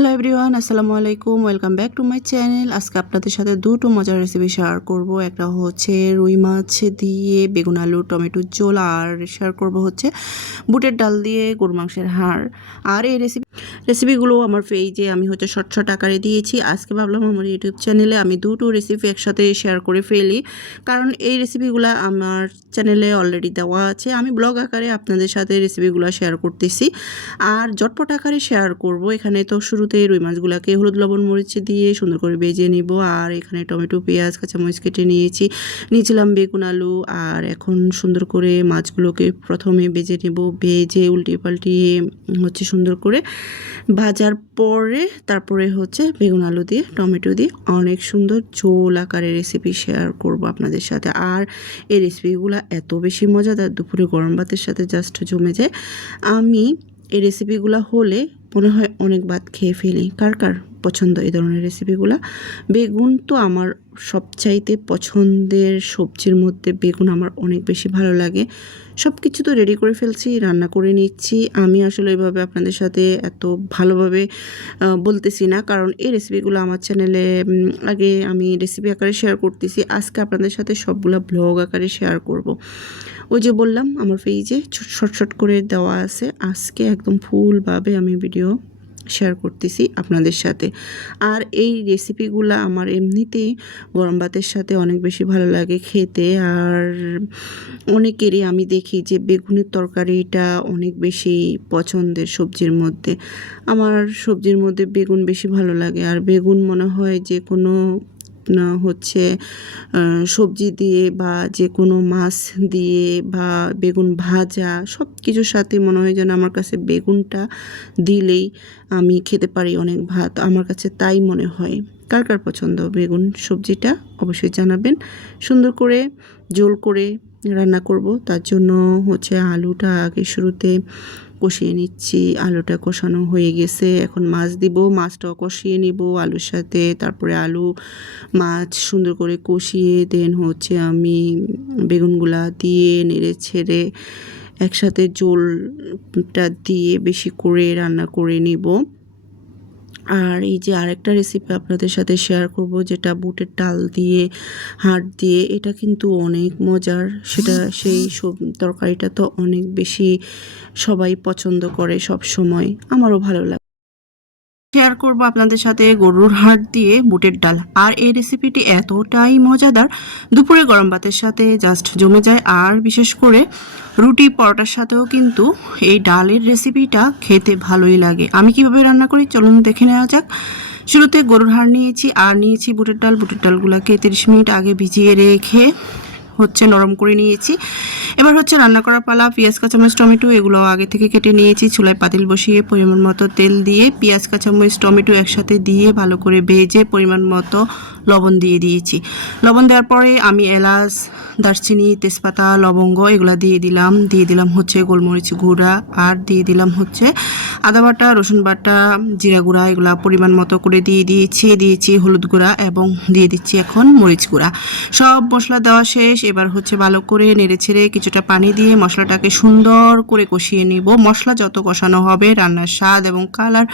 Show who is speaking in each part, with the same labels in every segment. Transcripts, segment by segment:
Speaker 1: Hello everyone, আসসালামু আলাইকুম, welcome back to my channel. আজকে আপনাদের সাথে দুটো মজার রেসিপি শেয়ার করব। একটা হচ্ছে রুই মাছ দিয়ে বেগুন আলু টমেটোর ঝোল, আর শেয়ার করব হচ্ছে বুটের ডাল দিয়ে গরু মাংসের হাড়। আর এই রেসিপি রেসিপিগুলো আমার পেজে আমি হচ্ছে শর্ট শর্ট আকারে দিয়েছি। আজকে ভাবলাম আমার ইউটিউব চ্যানেলে আমি দুটো রেসিপি একসাথে শেয়ার করে ফেলি। কারণ এই রেসিপিগুলো আমার চ্যানেলে অলরেডি দেওয়া আছে। আমি ব্লগ আকারে আপনাদের সাথে রেসিপিগুলো শেয়ার করতেছি। আর জটপট আকারে শেয়ার করব। এখানে তো শুরুতে রুই মাছগুলোকে হলুদ, লবণ, মরিচ দিয়ে সুন্দর করে বেজে নিব। আর এখানে টমেটো, পেঁয়াজ, কাঁচামরিচ কেটে নিয়েছি। নিয়েছিলাম বেগুন, আলু। আর এখন সুন্দর করে মাছগুলোকে প্রথমে বেজে নেব। বেজে উল্টে পাল্টিয়ে হচ্ছে সুন্দর করে ভাজার পরে তারপরে হচ্ছে বেগুন, আলু দিয়ে, টমেটো দিয়ে অনেক সুন্দর ঝোল আকারের রেসিপি শেয়ার করব আপনাদের সাথে। আর এই রেসিপিগুলো এত বেশি মজাদার, দুপুরে গরম ভাতের সাথে জাস্ট জমে যায়। আমি এই রেসিপিগুলো হলে মনে হয় অনেক ভাত খেয়ে ফেলি। কার কার পছন্দ এই ধরনের রেসিপিগুলো বেগুন তো আমার সবচাইতে পছন্দের সবজির মধ্যে বেগুন আমার অনেক বেশি ভালো লাগে। সব কিছু তো রেডি করে ফেলছি, রান্না করে নিচ্ছি। আমি আসলে এইভাবে আপনাদের সাথে এত ভালোভাবে বলতেছি না। কারণ এই রেসিপিগুলো আমার চ্যানেলে আগে আমি রেসিপি আকারে শেয়ার করতেছি। আজকে আপনাদের সাথে সবগুলো ব্লগ আকারে শেয়ার করব। ওই যে বললাম, আমার পেজে শর্ট শর্ট করে দেওয়া আছে। আজকে একদম ফুলভাবে আমি ভিডিও শেয়ার করতেছি আপনাদের সাথে। আর এই রেসিপিগুলো আমার এমনিতেই গরম ভাতের সাথে অনেক বেশি ভালো লাগে খেতে। আর অনেকেরই আমি দেখি যে বেগুনের তরকারিটা অনেক বেশি পছন্দের সবজির মধ্যে। আমার সবজির মধ্যে বেগুন বেশি ভালো লাগে। আর বেগুন মনে হয় যে কোনো হচ্ছে সবজি দিয়ে বা যে কোনো মাছ দিয়ে বা বেগুন ভাজা সব কিছুর সাথে মনে হয় যেন আমার কাছে বেগুনটা দিলেই আমি খেতে পারি অনেক ভাত। আমার কাছে তাই মনে হয়। কার কার পছন্দ বেগুন সবজিটা? অবশ্যই জানাবেন। সুন্দর করে জোল করে রান্না করব। তার জন্য হচ্ছে আলুটা আগে শুরুতে কষিয়ে নিচ্ছি। আলুটা কষানো হয়ে গেছে। এখন মাছ দিব, মাছটাও কষিয়ে নিব। আলুর সাথে তারপরে আলু, মাছ সুন্দর করে কষিয়ে দেন হচ্ছে আমি বেগুনগুলা দিয়ে নেড়ে ছেড়ে একসাথে জোলটা দিয়ে বেশি করে রান্না করে নিব। আর এই যে আরেকটা রেসিপি আপনাদের সাথে শেয়ার করব যেটা বুটের ডাল দিয়ে হাড় দিয়ে এটা কিন্তু অনেক মজার। সেটা সেই সব তরকারিটা তো অনেক বেশি সবাই পছন্দ করে সব সময় আমারও ভালো লাগে শেয়ার করব আপনাদের সাথে গরুর হাড় দিয়ে বুটের ডাল। আর এই রেসিপিটি এতটাই মজাদার, দুপুরে গরম ভাতের সাথে জাস্ট জমে যায়। আর বিশেষ করে রুটি পরোটার সাথেও কিন্তু এই ডালের রেসিপিটা খেতে ভালোই লাগে। আমি কীভাবে রান্না করি চলুন দেখে নেওয়া যাক। শুরুতে গরুর হাড় নিয়েছি, আর নিয়েছি বুটের ডাল। বুটের ডালগুলোকে তিরিশ মিনিট আগে ভিজিয়ে রেখে হচ্ছে নরম করে নিয়েছি। এবার হচ্ছে রান্না করা পালা, পেঁয়াজ, কাঁচামরিচ, টমেটো, এগুলো আগে থেকে কেটে নিয়েছি। চুলায় পাতিল বসিয়ে পরিমাণ মতো তেল দিয়ে, পেঁয়াজ, কাঁচামরিচ, টমেটো একসাথে দিয়ে ভালো করে ভেজে পরিমাণ মতো লবণ দিয়ে দিয়েছি। লবণ দেওয়ার পরে আমি এলাচ, দারচিনি, তেজপাতা, লবঙ্গ এগুলো দিয়ে দিলাম। দিয়ে দিলাম হচ্ছে গোলমরিচ গুঁড়া আর দিয়ে দিলাম হচ্ছে আদা বাটা, রসুন বাটা, জিরা গুঁড়া এগুলা পরিমাণ মতো করে দিয়ে দিয়েছি। দিয়েছি হলুদ গুঁড়া এবং দিয়ে দিচ্ছি এখন মরিচ গুঁড়া। সব মশলা দেওয়া শেষ। এবার হচ্ছে ভালো করে নেড়ে ছেড়ে কিছুটা পানি দিয়ে মশলাটাকে সুন্দর করে কষিয়ে নিব। মশলা যত কষানো হবে, রান্নার স্বাদ এবং কালার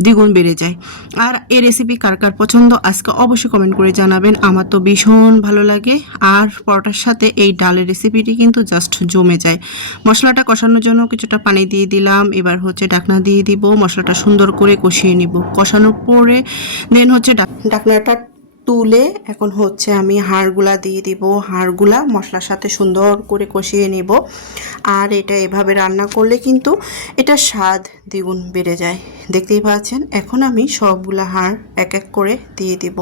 Speaker 1: দ্বিগুণ বেড়ে যায়। আর এই রেসিপি কার কার পছন্দ আজকে অবশ্যই কমেন্ট করে জানাবেন। আমার তো ভীষণ ভালো লাগে। আর পরোটার সাথে এই ডালের রেসিপিটি কিন্তু জাস্ট জমে যায়। মশলাটা কষানোর জন্য কিছুটা পানি দিয়ে দিলাম। এবার হচ্ছে ডাকনা দিয়ে দিব। মশলাটা সুন্দর করে কষিয়ে নিব। কষানোর পরে দেন হচ্ছে ডাক- ডাকনাটা তুলে এখন হচ্ছে আমি হাড়গুলা দিয়ে দিব। হাড়গুলা মশলার সাথে সুন্দর করে কষিয়ে নিব। আর এটা এভাবে রান্না করলে কিন্তু এটা স্বাদ দ্বিগুণ বেড়ে যায়। দেখতেই পাচ্ছেন, এখন আমি সবগুলা হাড় এক এক করে দিয়ে দিব।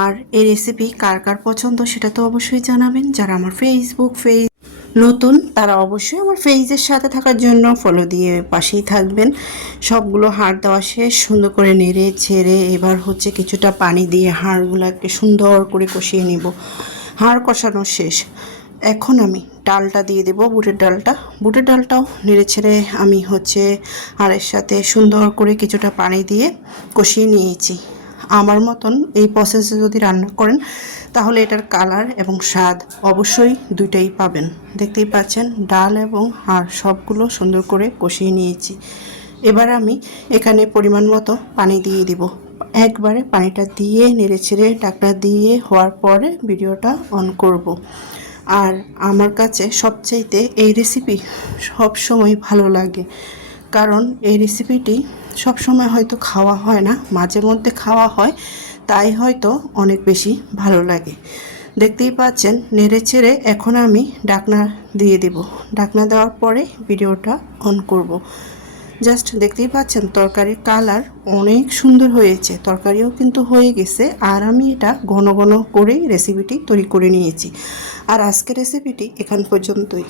Speaker 1: আর এই রেসিপি কার কার পছন্দ সেটা তো অবশ্যই জানাবেন। যারা আমার ফেসবুক পেজ নতুন, তারা অবশ্যই আমার পেজের সাথে থাকার জন্য ফলো দিয়ে পাশেই থাকবেন। সবগুলো হাড় দেওয়া শেষ, সুন্দর করে নেড়ে ছেড়ে এবার হচ্ছে কিছুটা পানি দিয়ে হাড়গুলোকে সুন্দর করে কষিয়ে নিব। হাড় কষানো শেষ। এখন আমি ডালটা দিয়ে দেবো, বুটের ডালটা। বুটের ডালটাও নেড়ে ছেড়ে আমি হচ্ছে হাড়ের সাথে সুন্দর করে কিছুটা পানি দিয়ে কষিয়ে নিয়েছি। আমার মতন এই প্রসেসে যদি রান্না করেন, তাহলে এটার কালার এবং স্বাদ অবশ্যই দুইটাই পাবেন। দেখতেই পাচ্ছেন, ডাল এবং হাড় সবগুলো সুন্দর করে কষিয়ে নিয়েছি। এবার আমি এখানে পরিমাণ মতো পানি দিয়ে দিব। একবারে পানিটা দিয়ে নেড়ে ছেড়ে ঢাকনা দিয়ে হওয়ার পরে ভিডিওটা অন করব। আর আমার কাছে সবচাইতে এই রেসিপি সব সময় ভালো লাগে। কারণ এই রেসিপিটি সব সময় হয়তো খাওয়া হয় না, মাঝে মধ্যে খাওয়া হয়, তাই হয়তো অনেক বেশি ভালো লাগে। দেখতেই পাচ্ছেন, নেড়ে চেড়ে এখন আমি ডাকনা দিয়ে দেব। ডাকনা দেওয়ার পরে ভিডিওটা অন করব। জাস্ট দেখতেই পাচ্ছেন, তরকারির কালার অনেক সুন্দর হয়েছে। তরকারিও কিন্তু হয়ে গেছে, আর আমি এটা ঘন ঘন করেই রেসিপিটি তৈরি করে নিয়েছি। আর আজকের রেসিপিটি এখান পর্যন্তই।